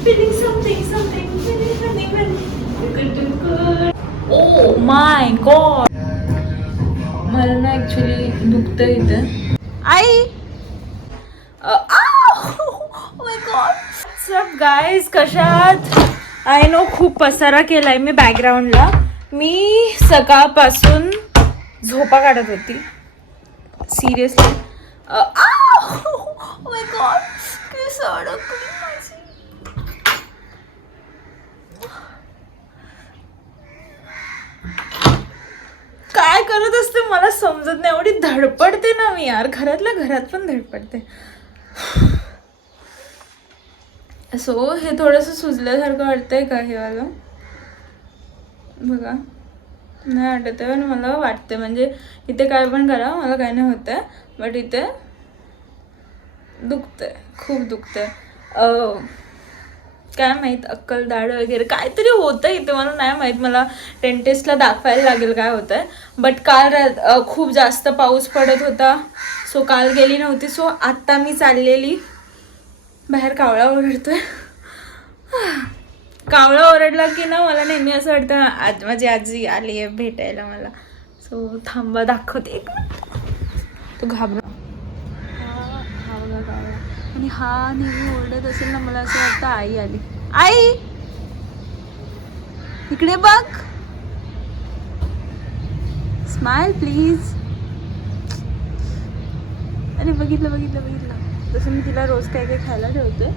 feeling something oh my god मला ना actually दुखतं इथे I my God sub guys कशात आय नो खूप पसारा केलाय मी बॅकग्राऊंडला मी सकाळपासून झोपा काढत होती सिरियसली माय गॉड केस अडकली माझी काय करत असते मला समजत नाही एवढी धडपडते ना मी यार घरातल्या घरात पण धडपडते सो हे थोडंसं सुजल्यासारखं वाटतंय का हे वाला बघा नाही वाटत आहे पण मला वाटते म्हणजे इथे काय पण करा मला काय नाही होत आहे बट इथे दुखतंय खूप दुखतंय काय माहीत अक्कल दाढ वगैरे काहीतरी होतं इथे मला नाही माहीत मला डेंटिस्टला दाखवायला लागेल काय होतं आहे बट काल खूप जास्त पाऊस पडत होता सो काल गेली नव्हती सो आत्ता मी चाललेली बाहेर कावळा ओरडतोय कावळा ओरडला की ना मला नेहमी असं वाटतं आज माझी आजी आली आहे भेटायला मला सो थांबा दाखवते एक तो घाबरा हा बघा कावळा आणि हा नेहमी ओरडत असेल ना मला असं वाटतं आई आली आई इकडे बघ स्माइल प्लीज अरे बघितलं तसं मी तिला रोज काय खायला ठेवते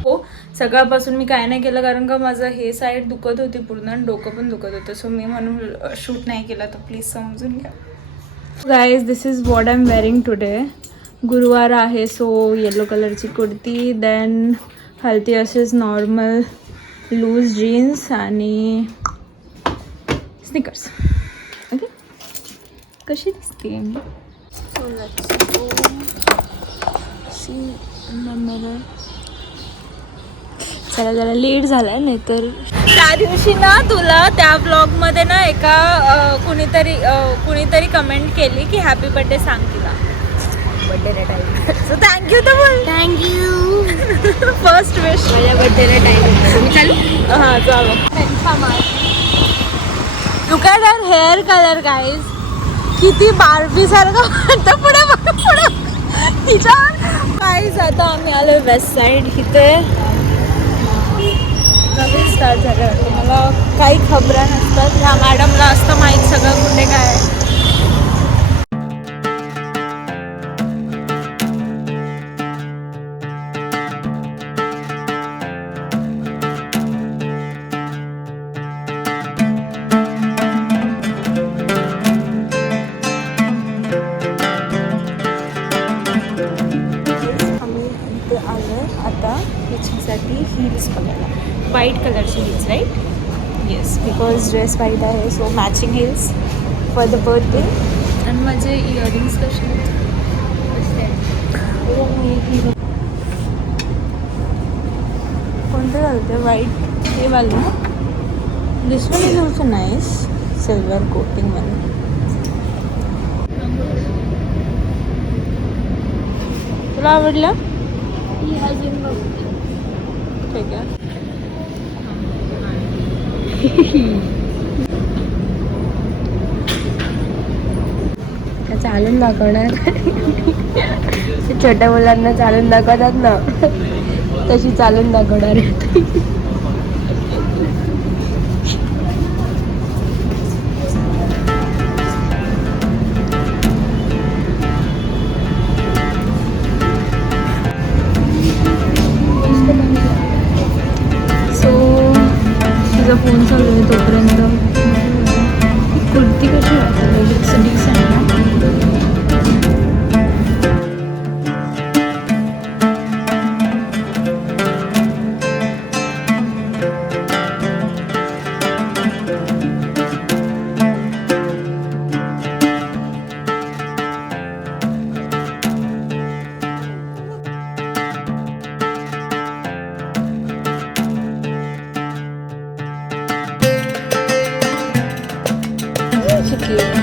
हो सकाळपासून मी काय नाही केलं कारण का माझं हे साईड दुखत होती पूर्ण आणि डोकं पण दुखत होतं सो मी म्हणून शूट नाही केला तर प्लीज समजून घ्या guys this is what I am wearing today गुरुवार आहे सो येलो कलरची कुर्ती देन खालती असेच नॉर्मल लूज जीन्स आणि स्निकर्स ओके कशी दिसते मी so let's go see mirror चला जरा लेट झालाय नाही तर त्या दिवशी ना तुला त्या ब्लॉगमध्ये ना एका कुणीतरी कमेंट केली की हॅपी बर्थडे सांग तिला बर्थडेला टाईम सो थँक्यू तर बोल थँक्यू फर्स्ट विश माझ्या बर्थडेला टाईम मी चालू हां चालू look at her hair colour guys किती बार्बी सारखं वाटतं पुढे तिच्या गाईज आता आम्ही आलो वेस्ट साईड इथे नवीन स्टार्ट झालं मला काही खबरा नसतात ह्या मॅडमला असतं माहीत सगळं कुठे काय हिल्स बघायला व्हाईट कलरची heels right yes because dress white आहे so matching heels for the birthday आणि माझे इयरिंग्स कसे कोणते घालते व्हाईट हे वाले ना this one is also nice silver कोटिंगमध्ये तुला आवडलं ठीक आहे चालून दाखवणार छोट्या मुलांना चालून दाखवतात ना तशी चालून दाखवणार फोन चालू आहे तोपर्यंत कुर्ती कशी वाटते इट्स डिसेंट ना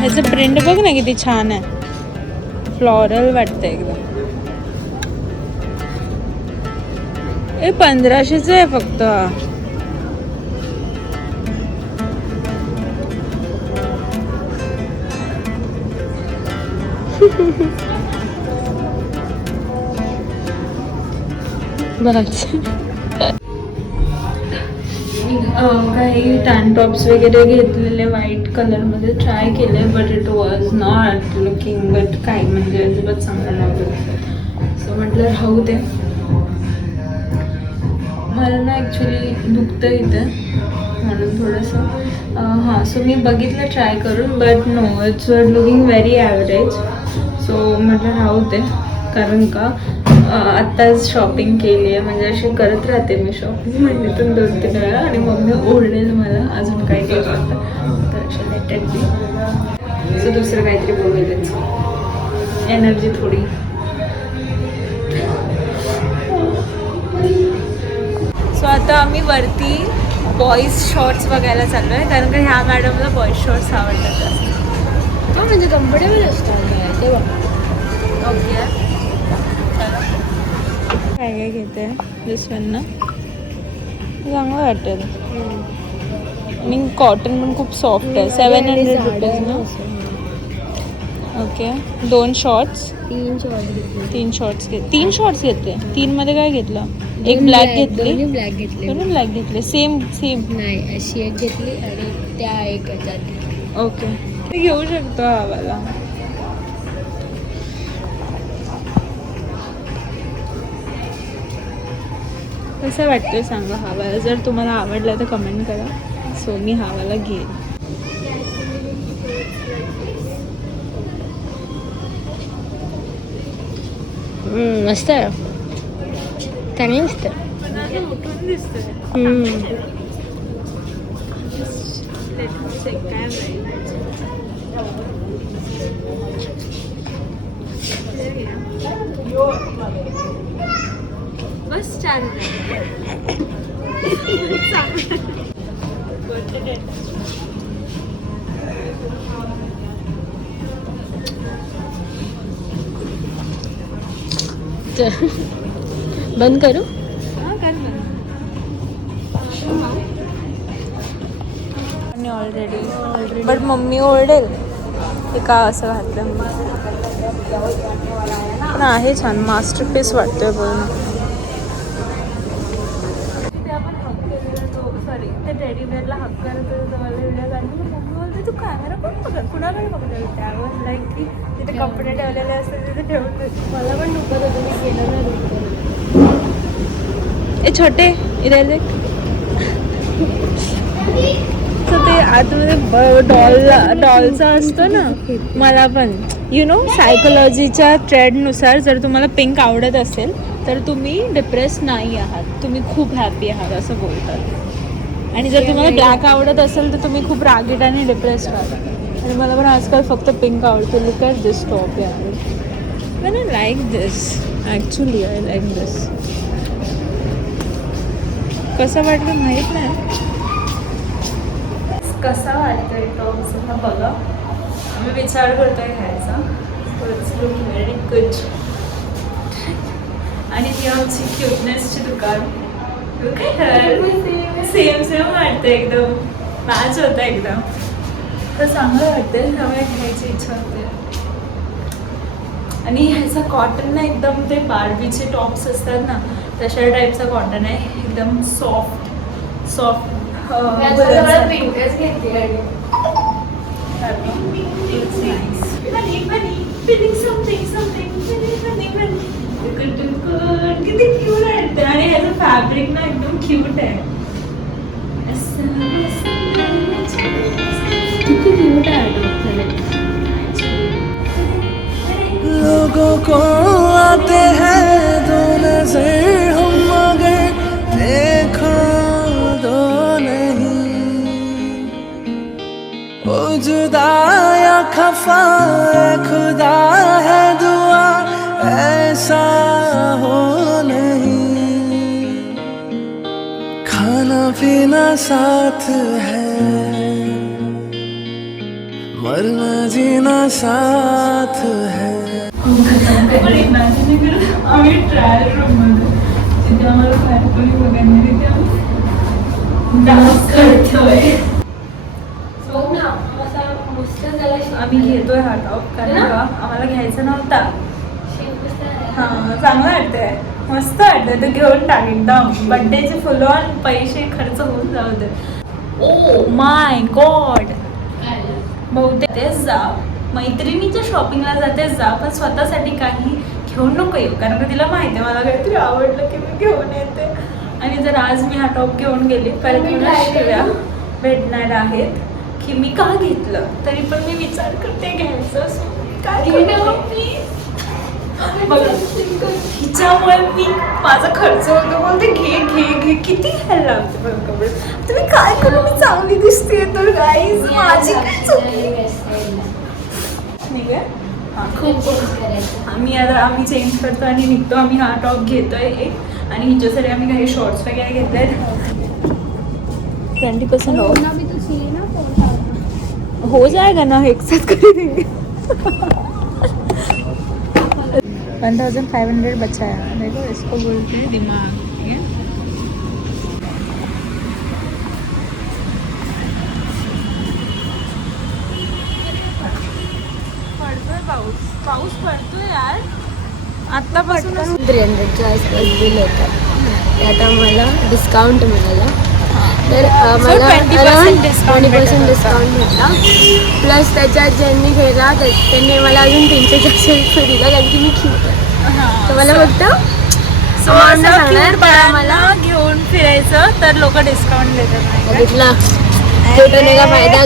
ह्याचं प्रिंट बघ ना किती छान आहे फ्लॉरल वाटतं एकदम हे 1500च आहे फक्त. काही टॅन टॉप्स वगैरे घेतलेले व्हाईट कलरमध्ये ट्राय केले, but it was not looking but काही म्हणजे अजिबात चांगलं नव्हतं. सो म्हटलं राहू दे. मला ना ॲक्च्युली दुखतं इथं म्हणून थोडंसं हां. सो मी बघितलं ट्राय करून, but no it's looking very average. So म्हटलं राहू दे, कारण का आत्ताच शॉपिंग केली आहे. म्हणजे अशी करत राहते मी शॉपिंग महिन्यातून 2-3 वेळा, आणि मम्मी ओरडेल मला अजून काय काय करतं. तर अशा लेटेड बी. सो दुसरं काहीतरी बघेलच, एनर्जी थोडी. सो आता आम्ही वरती बॉईज शॉर्ट्स बघायला चाललो आहे, कारण का ह्या मॅडमला बॉईज शॉर्ट्स आवडतात जास्त. हां म्हणजे कम्फर्टेबल असतात तेव्हा. ओके, काय काय घेते दिस वन ना, चांगलं वाटेल. आणि कॉटन पण खूप सॉफ्ट आहे. 700 रुपीज ना. ओके, 2 शॉर्ट्स, 3 शॉर्ट्स घेतले. 3 शॉर्ट्स घेतले. 3 मध्ये काय घेतलं? एक ब्लॅक घेतली, दोन्ही ब्लॅक घेतले. सेम नाही, अशी एक घेतली आणि त्या एक ह्याच्यात. ओके, ते घेऊ शकतो हवाला. कसं वाटतं सांगा हवाला? जर तुम्हाला आवडला तर कमेंट करा. सो मी हवाला घेईन. मस्त आहे, चांगली मस्त. उठून दिसतंय. बस छान. बंद करू? हां कर बंद. ऑलरेडी बट मम्मी ओरडेल हे का असं घातलं. पण आहे छान, मास्टरपीस वाटतोय पूर्ण. सॉरी, त्या टेडी बेअरला हक करत होतं मला व्हिडिओ काढून. मम्मी बोलते तू कॅमेरा कोण बघत, कुणाकडे बघत? त्यावर लाईक की तिथे कपडे ठेवलेले असतात तिथे ठेवून देते. मला पण दुखत होतं, मी केलं नाही. ए छोटे इरेले. तर ते आतमध्ये डॉलचा असतो ना. मला पण सायकोलॉजीच्या ट्रेंडनुसार जर तुम्हाला पिंक आवडत असेल तर तुम्ही डिप्रेस नाही आहात, तुम्ही खूप हॅपी आहात असं बोलतात. आणि जर तुम्हाला ब्लॅक आवडत असेल तर तुम्ही खूप रागीट आणि डिप्रेस्ड आहात. आणि मला पण आजकाल फक्त पिंक आवडतो. लुक ॲट दिस टॉप यार. I like this actually. I like this. कसं वाटलं माहीत नाही. कसा वाटतोय टॉप हा बघा. आम्ही विचार करतोय घ्यायचा. It's look very good. आणि ती आमची क्यूटनेसची दुकान. सेम सेम वाटतं, एकदम मॅच होतं एकदम. तर चांगलं वाटतं, त्यामुळे घ्यायची इच्छा होते. आणि ह्याचा कॉटन ना एकदम ते बार्बीचे टॉप्स असतात ना तशा टाईपचा कॉटन आहे. एकदम सॉफ्ट सॉफ्ट. किती क्यूट आहे. आणि ह्याचं फॅब्रिक ना एकदम क्यूट आहे. किती क्यूट आहे. लोगों को आते हैं दो नजर, हम मगर देखो दो नहीं. ओ जुदा या खफा खुदा है दुआ ऐसा हो नहीं. खाना पीना साथ है, मरना जीना साथ है. आम्ही ट्रायल रूम मध्ये तिथे आम्हाला बाहेर बघायला तिथे डान्स करतोय. आम्ही घेतोय हा टॉप कारण का आम्हाला घ्यायचा नव्हता. हा चांगला वाटतंय, मस्त वाटतंय. तो घेऊन टाक एकदम. बड्डेचे फुल ऑन पैसे खर्च होऊन जाऊ दे. ओ माय गॉड, बहुतेक तेच जा, मैत्रिणीच्या शॉपिंगला जातेच जा, पण स्वतःसाठी काही घेऊन नको येऊ. कारण का तिला माहिती आहे मला काहीतरी आवडलं की मी घेऊन येते. आणि जर आज मी हा टॉप घेऊन गेली परत मला शिव्या भेटणार आहेत की मी का घेतलं. तरी पण मी विचार करते घ्यायचं असं काय हिच्यामुळे मी माझा खर्च होतो. बोलते घे घे घे, किती घ्यायला लागते पण कपडे. तुम्ही काय करू, मी चांगली दिसते तर गाईज माझी काय चुकली नाही काय. हां खूप आम्ही चेंज करतो आणि निघतो. आम्ही हा टॉप घेतोय एक आणि हिच्यासाठी आम्ही काही शॉर्ट्स वगैरे घेतले आहेत. 20% ऑफ हो जाएगा ना, एक साथ कर देंगे. 1500 बचा है. देखो इसको बोलते हैं दिमाग. ठीक है, पडतोय पाऊस, पाऊस पडतोय यार आतापासून. 300च्या आसपास बिल होतं. त्यात आम्हाला डिस्काउंट मिळाला. तर मला 20% डिस्काउंट भेटला. प्लस त्याच्यात ज्यांनी घेतला त्यांनी मला अजून 300-400 रुपये दिला कारण की मी क्यूट आहे. तर मला फक्त मला घेऊन फिरायचं तर लोक डिस्काउंट देतात. बघितला भेटणे का फायदा,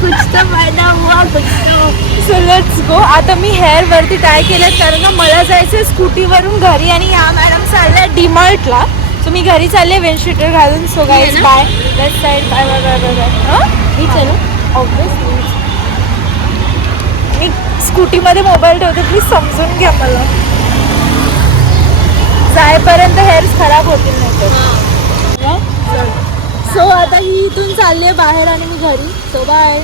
कुछ तो फायदा हुआ कुछ तो. सो लेट्स गो. आता मी हेअर वरती टाय केलं कारण का मला जायचं स्कूटीवरून घरी आणि या मॅडम चालल्या डीमार्टला. सो मी घरी चालले विंडशीटर घालून. So guys bye. Let's side bye bye bye bye bye. हीच आहे ना ऑब्वियसली. मी स्कूटीमध्ये मोबाईल ठेवते, प्लीज समजून घ्या मला. जायपर्यंत हेअर खराब होतील नाही तर. सो आता ही इथून चालली आहे बाहेर आणि मी घरी. So bye.